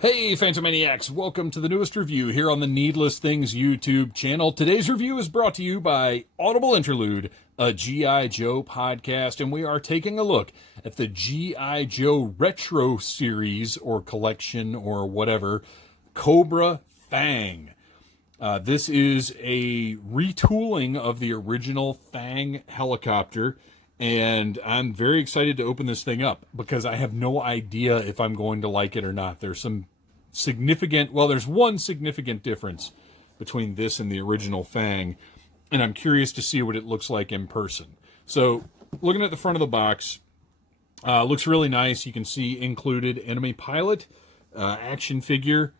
Hey, Phantomaniacs! Welcome to the newest review here on the Needless Things YouTube channel. Today's review is brought to you by Audible Interlude, a G.I. Joe podcast, and we are taking a look at the G.I. Joe retro series or collection or whatever, Cobra F.A.N.G. This is a retooling of the original F.A.N.G. helicopter, and I'm very excited to open this thing up because I have no idea if I'm going to like it or not. There's some significant, well, there's one significant difference between this and the original F.A.N.G., and I'm curious to see what it looks like in person. So, looking at the front of the box, looks really nice. You can see included enemy pilot, action figure.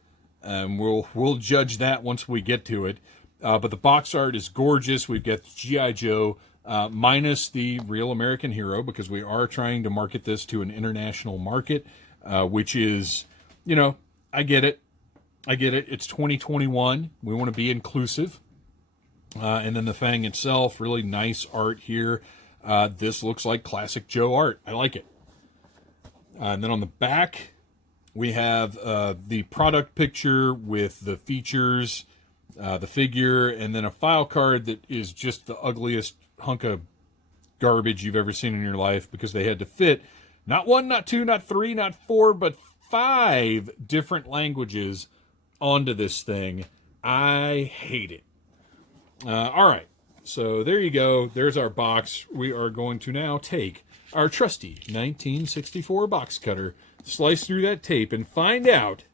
We'll judge that once we get to it. But the box art is gorgeous. We've got G.I. Joe, minus the real American hero, because we are trying to market this to an international market, which is, you know, I get it. It's 2021. We want to be inclusive. And then the F.A.N.G. itself, really nice art here. This looks like classic Joe art. I like it. And then on the back, we have the product picture with the features, the figure, and then a file card that is just the ugliest hunk of garbage you've ever seen in your life, because they had to fit not one, not two, not three, not four, but 5 different languages onto this thing. I hate it. All right, so there you go. There's our box. We are going to now take our trusty 1964 box cutter, slice through that tape, and find out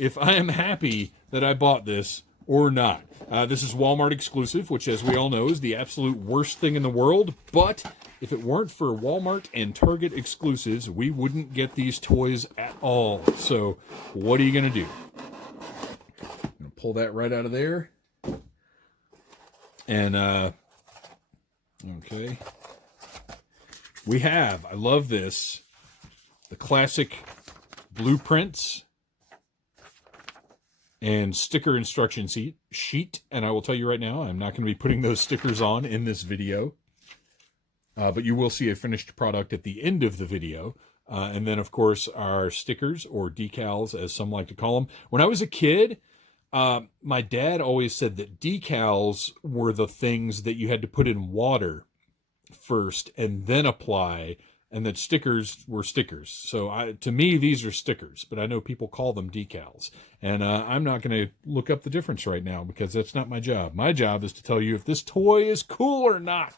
if I am happy that I bought this or not. This is Walmart exclusive, which, as we all know, is the absolute worst thing in the world. But if it weren't for Walmart and Target exclusives, we wouldn't get these toys at all. So what are you going to do? I'm going to pull that right out of there. And, okay. We have, I love this, the classic blueprints and sticker instruction sheet. And I will tell you right now, I'm not going to be putting those stickers on in this video. But you will see a finished product at the end of the video. And then, of course, our stickers, or decals, as some like to call them. When I was a kid, my dad always said that decals were the things that you had to put in water first and then apply, and that stickers were stickers. So to me, these are stickers, but I know people call them decals. And I'm not going to look up the difference right now because that's not my job. My job is to tell you if this toy is cool or not.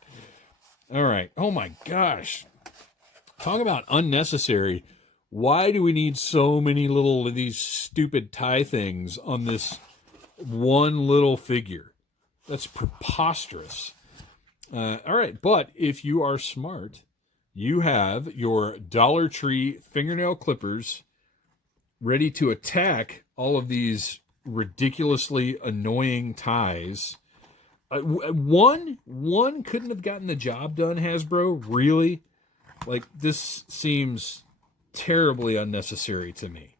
All right. Oh my gosh. Talk about unnecessary. Why do we need so many little of these stupid tie things on this one little figure? That's preposterous. All right. But if you are smart, you have your Dollar Tree fingernail clippers ready to attack all of these ridiculously annoying ties. One couldn't have gotten the job done, Hasbro. Really? Like, this seems terribly unnecessary to me.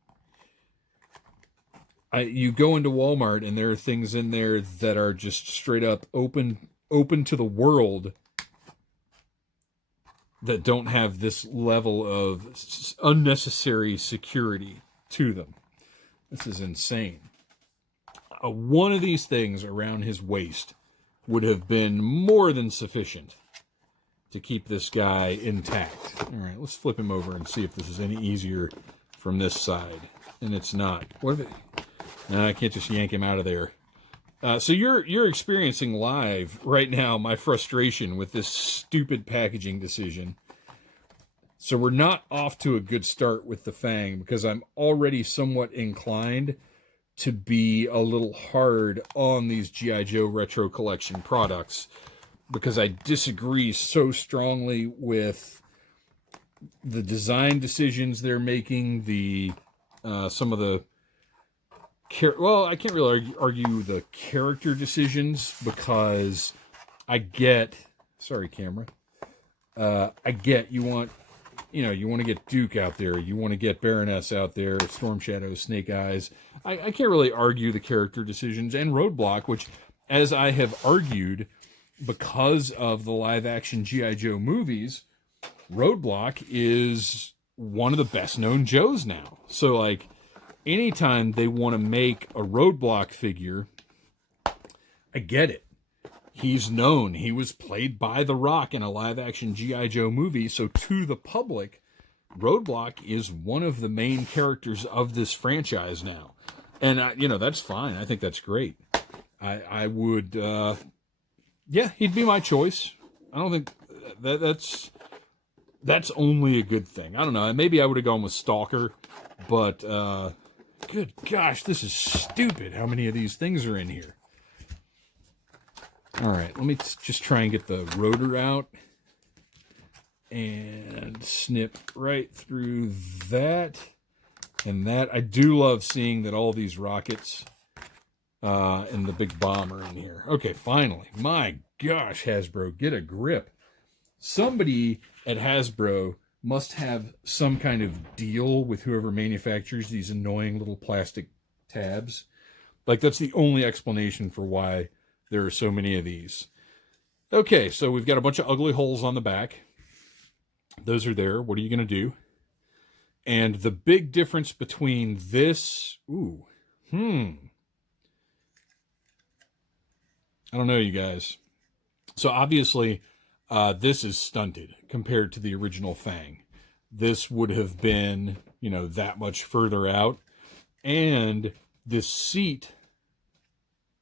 You go into Walmart and there are things in there that are just straight up open to the world that don't have this level of unnecessary security to them. This is insane. One of these things around his waist would have been more than sufficient to keep this guy intact. All right, let's flip him over and see if this is any easier from this side. And it's not. What if it... No, I can't just yank him out of there. So you're experiencing live right now my frustration with this stupid packaging decision. So we're not off to a good start with the F.A.N.G. because I'm already somewhat inclined to be a little hard on these G.I. Joe Retro Collection products because I disagree so strongly with the design decisions they're making, some of the... Well, I can't really argue the character decisions because I get... Sorry, camera. I get you want to get Duke out there. You want to get Baroness out there, Storm Shadow, Snake Eyes. I can't really argue the character decisions. And Roadblock, which, as I have argued, because of the live-action G.I. Joe movies, Roadblock is one of the best-known Joes now. So, like, anytime they want to make a Roadblock figure, I get it. He's known. He was played by The Rock in a live-action G.I. Joe movie, so to the public, Roadblock is one of the main characters of this franchise now. And, that's fine. I think that's great. I would, yeah, he'd be my choice. I don't think that's only a good thing. I don't know. Maybe I would have gone with Stalker, but, good gosh, this is stupid how many of these things are in here. All right, let me just try and get the rotor out and snip right through that and that. I do love seeing that all these rockets and the big bomb are in here. Okay, finally. My gosh, Hasbro, get a grip. Somebody at Hasbro must have some kind of deal with whoever manufactures these annoying little plastic tabs. Like, that's the only explanation for why there are so many of these. Okay, so we've got a bunch of ugly holes on the back. Those are there. What are you going to do? And the big difference between this... I don't know, you guys. So obviously, this is stunted compared to the original F.A.N.G. This would have been, that much further out. And the seat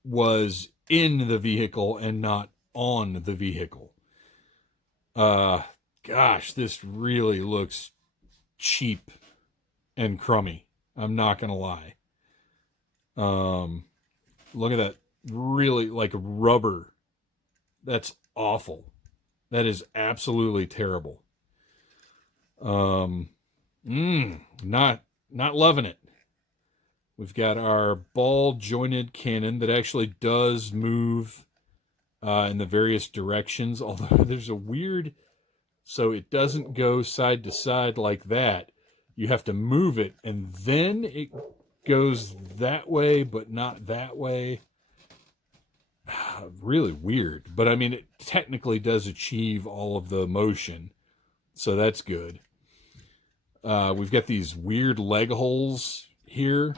was in the vehicle and not on the vehicle. Gosh, this really looks cheap and crummy. I'm not going to lie. Look at that. Really, like rubber. That's awful. That is absolutely terrible. Not loving it. We've got our ball jointed cannon that actually does move in the various directions, although there's a weird, so it doesn't go side to side like that. You have to move it, and then it goes that way, but not that way. Really weird, but I mean, it technically does achieve all of the motion, so that's good. We've got these weird leg holes here.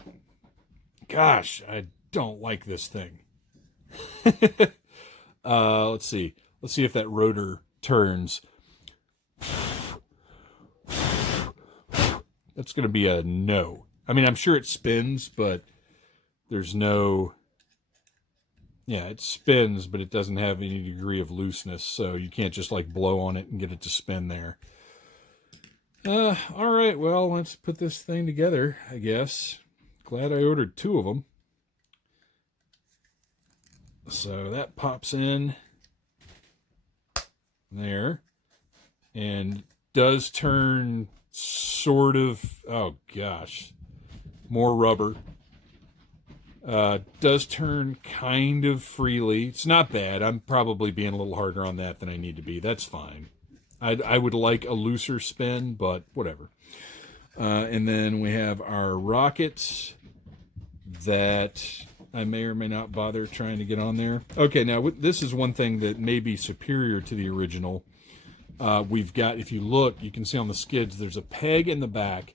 Gosh, I don't like this thing. Let's see. Let's see if that rotor turns. That's going to be a no. I mean, I'm sure it spins, but there's no... Yeah, it spins, but it doesn't have any degree of looseness, so you can't just, blow on it and get it to spin there. All right, well, let's put this thing together, I guess. Glad I ordered 2 of them. So that pops in there and does turn sort of, oh gosh, more rubber. Does turn kind of freely. It's not bad. I'm probably being a little harder on that than I need to be. That's fine. I would like a looser spin, but whatever. And then we have our rockets that I may or may not bother trying to get on there. Okay, now this is one thing that may be superior to the original. We've got, if you look, you can see on the skids, there's a peg in the back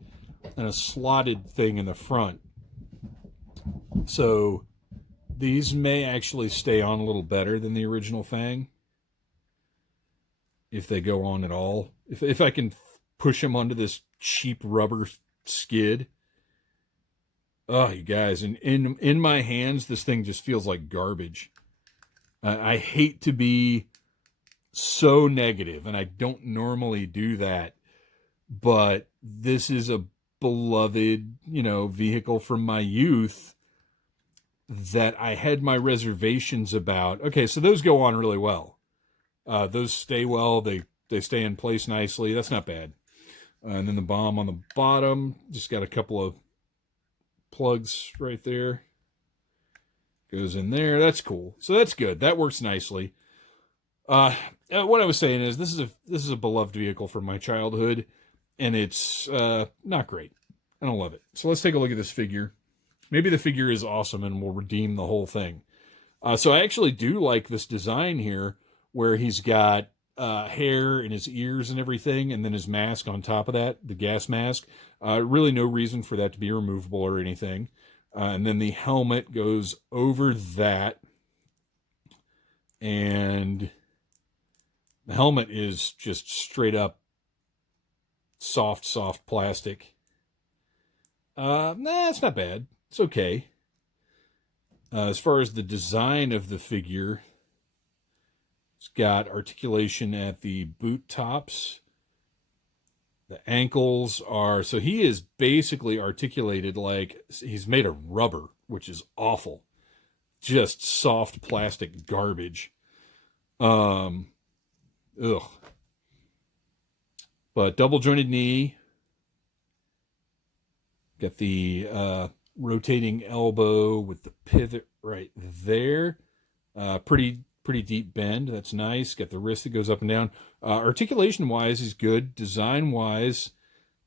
and a slotted thing in the front. So these may actually stay on a little better than the original F.A.N.G. if they go on at all. If I can push them onto this cheap rubber skid. Oh, you guys, in my hands, this thing just feels like garbage. I hate to be so negative, and I don't normally do that, but this is a beloved, vehicle from my youth that I had my reservations about. Okay, so those go on really well. Those stay well. They stay in place nicely. That's not bad. And then the bomb on the bottom, just got a couple of plugs right there. Goes in there. That's cool. So that's good. That works nicely. What I was saying is this is a beloved vehicle from my childhood, and it's not great. I don't love it. So let's take a look at this figure. Maybe the figure is awesome and will redeem the whole thing. So I actually do like this design here, where he's got hair in his ears and everything, and then his mask on top of that, the gas mask. Really no reason for that to be removable or anything. And then the helmet goes over that, and the helmet is just straight up soft plastic. It's not bad. It's okay. As far as the design of the figure, it's got articulation at the boot tops. The ankles are, so he is basically articulated like he's made of rubber, which is awful. Just soft plastic garbage. Ugh. But double jointed knee. Got the rotating elbow with the pivot right there. Pretty deep bend. That's nice. Got the wrist that goes up and down. Articulation wise, he's good. Design wise,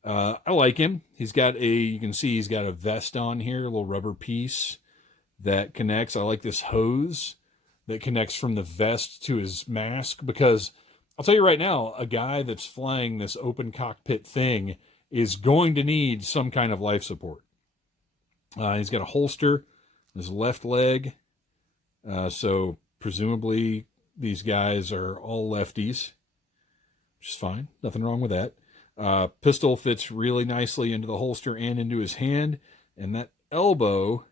I like him. He's got you can see he's got a vest on here, a little rubber piece that connects. I like this hose that connects from the vest to his mask, because I'll tell you right now, a guy that's flying this open cockpit thing is going to need some kind of life support. He's got a holster, his left leg, so presumably these guys are all lefties, which is fine. Nothing wrong with that. Pistol fits really nicely into the holster and into his hand, and that elbow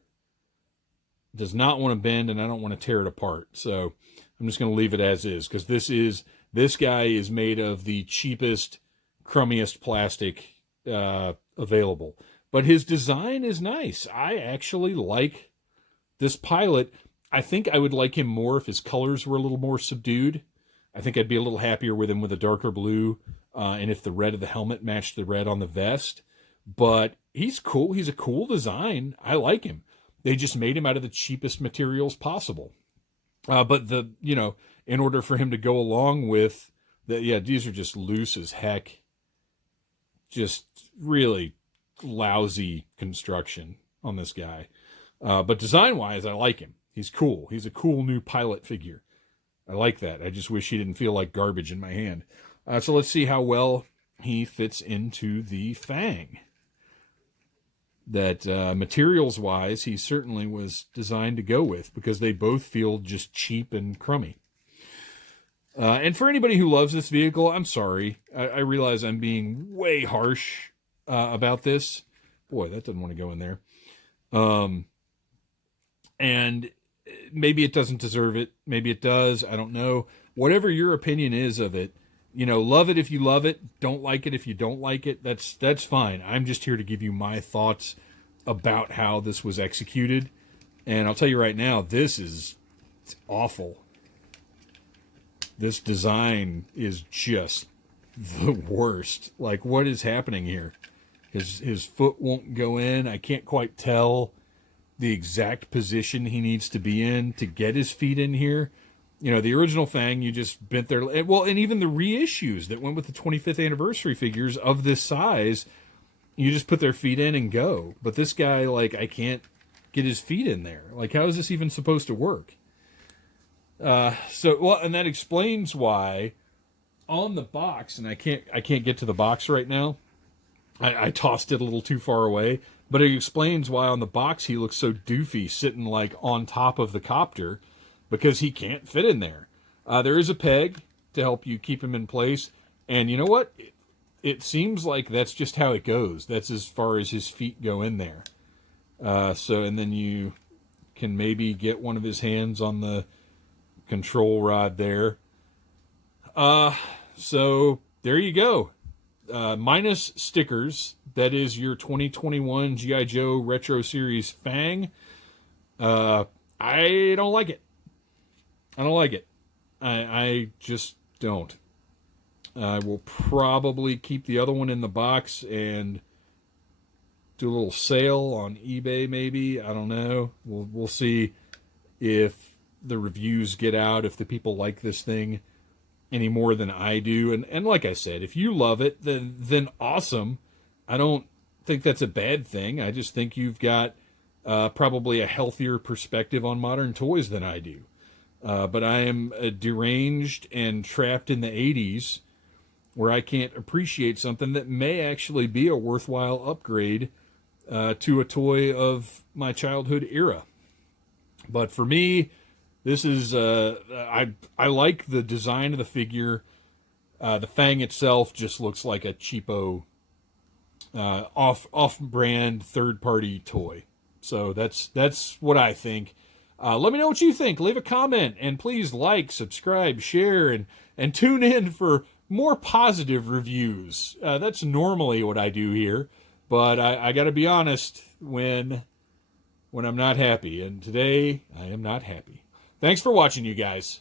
does not want to bend, and I don't want to tear it apart. So I'm just going to leave it as is, because this guy is made of the cheapest, crummiest plastic available. But his design is nice. I actually like this pilot. I think I would like him more if his colors were a little more subdued. I think I'd be a little happier with him with a darker blue, and if the red of the helmet matched the red on the vest. But he's cool. He's a cool design. I like him. They just made him out of the cheapest materials possible. But in order for him to go along with these are just loose as heck. Just really lousy construction on this guy. But design-wise, I like him. He's cool. He's a cool new pilot figure. I like that. I just wish he didn't feel like garbage in my hand. So let's see how well he fits into the F.A.N.G. That materials-wise, he certainly was designed to go with, because they both feel just cheap and crummy. And for anybody who loves this vehicle, I'm sorry. I realize I'm being way harsh about this. Boy, that doesn't want to go in there. And maybe it doesn't deserve it. Maybe it does. I don't know. Whatever your opinion is of it, love it if you love it. Don't like it if you don't like it. That's fine. I'm just here to give you my thoughts about how this was executed. And I'll tell you right now, it's awful. This design is just the worst. Like, what is happening here? His foot won't go in. I can't quite tell the exact position he needs to be in to get his feet in here. The original F.A.N.G, you just bent their... Well, and even the reissues that went with the 25th anniversary figures of this size, you just put their feet in and go. But this guy, I can't get his feet in there. How is this even supposed to work? And that explains why on the box, and I can't get to the box right now. I tossed it a little too far away, but it explains why on the box he looks so doofy sitting on top of the copter, because he can't fit in there. There is a peg to help you keep him in place, and you know what? It seems like that's just how it goes. That's as far as his feet go in there. And then you can maybe get one of his hands on the control rod there. So there you go. Minus stickers. That is your 2021 G.I. Joe Retro Series F.A.N.G. I don't like it. I just don't. I will probably keep the other one in the box and do a little sale on eBay maybe. I don't know. We'll see if the reviews get out, if the people like this thing any more than I do. And like I said, if you love it, then awesome. I don't think that's a bad thing. I just think you've got probably a healthier perspective on modern toys than I do. But I am deranged and trapped in the 80s where I can't appreciate something that may actually be a worthwhile upgrade to a toy of my childhood era. But for me, this is I like the design of the figure. The Fang itself just looks like a cheapo off brand third party toy. So that's what I think. Let me know what you think. Leave a comment and please like, subscribe, share, and tune in for more positive reviews. That's normally what I do here, but I got to be honest when I'm not happy, and today I am not happy. Thanks for watching, you guys.